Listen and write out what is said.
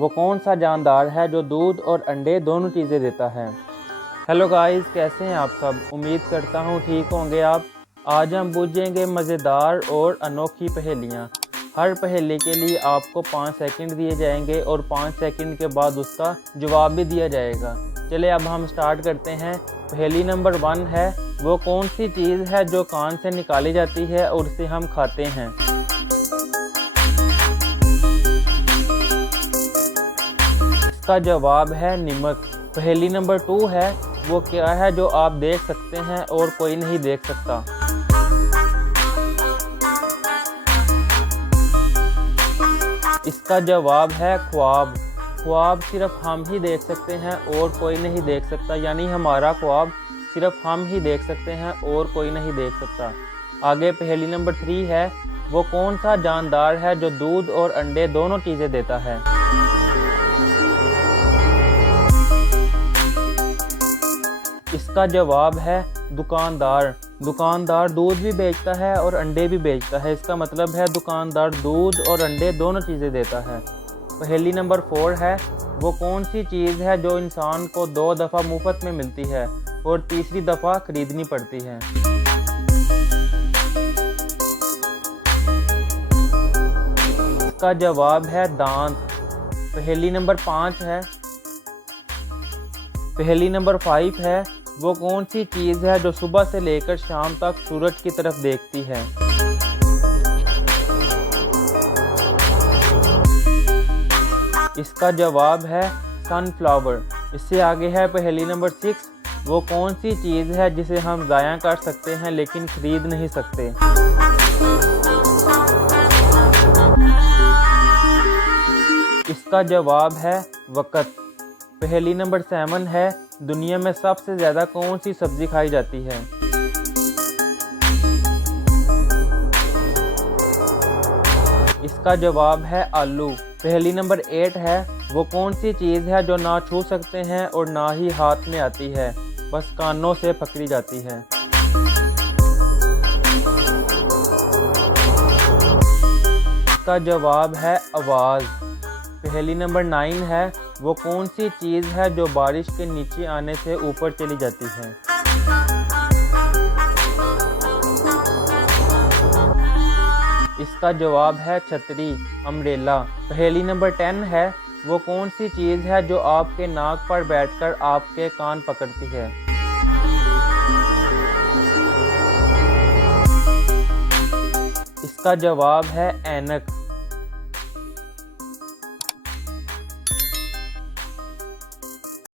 वो कौन सा जानदार है जो दूध और अंडे दोनों चीज़ें देता है। हेलो गाइस, कैसे हैं आप सब। उम्मीद करता हूँ ठीक होंगे आप। आज हम पूछेंगे मज़ेदार और अनोखी पहेलियाँ। हर पहेली के लिए आपको 5 सेकंड दिए जाएंगे और 5 सेकंड के बाद उसका जवाब भी दिया जाएगा। चलिए अब हम स्टार्ट करते हैं। पहेली नंबर 1 है, वो कौन सी चीज़ है जो कान से निकाली जाती है और उसे हम खाते हैं। इसका जवाब है नमक। पहेली नंबर 2 है, वो क्या है जो आप देख सकते हैं और कोई नहीं देख सकता। इसका जवाब है ख्वाब। ख्वाब सिर्फ हम ही देख सकते हैं और कोई नहीं देख सकता, यानी हमारा ख्वाब सिर्फ हम ही देख सकते हैं और कोई नहीं देख सकता। आगे पहेली नंबर 3 है, वो कौन सा जानदार है जो दूध और अंडे दोनों चीज़ें देता है। इसका जवाब है दुकानदार। दुकानदार दूध भी बेचता है और अंडे भी बेचता है। इसका मतलब है दुकानदार दूध और अंडे दोनों चीज़ें देता है। पहेली नंबर 4 है, वो कौन सी चीज़ है जो इंसान को 2 दफ़ा मुफ्त में मिलती है और तीसरी दफ़ा खरीदनी पड़ती है। इसका जवाब है दांत। पहेली नंबर 5 है। पहेली नंबर 5 है, वो कौन सी चीज़ है जो सुबह से लेकर शाम तक सूरज की तरफ देखती है। इसका जवाब है सनफ्लावर। इससे आगे है पहेली नंबर 6, वो कौन सी चीज़ है जिसे हम ज़ाया कर सकते हैं लेकिन खरीद नहीं सकते। इसका जवाब है वक़्त। पहेली नंबर 7 है, दुनिया में सबसे ज़्यादा कौन सी सब्ज़ी खाई जाती है। इसका जवाब है आलू। पहेली नंबर 8 है, वो कौन सी चीज़ है जो ना छू सकते हैं और ना ही हाथ में आती है, बस कानों से पकड़ी जाती है। इसका जवाब है आवाज़। पहेली नंबर 9 है, वो कौन सी चीज़ है जो बारिश के नीचे आने से ऊपर चली जाती है। इसका जवाब है छतरी, अम्ब्रेला। पहेली नंबर 10 है, वो कौन सी चीज़ है जो आपके नाक पर बैठकर आपके कान पकड़ती है। इसका जवाब है ऐनक।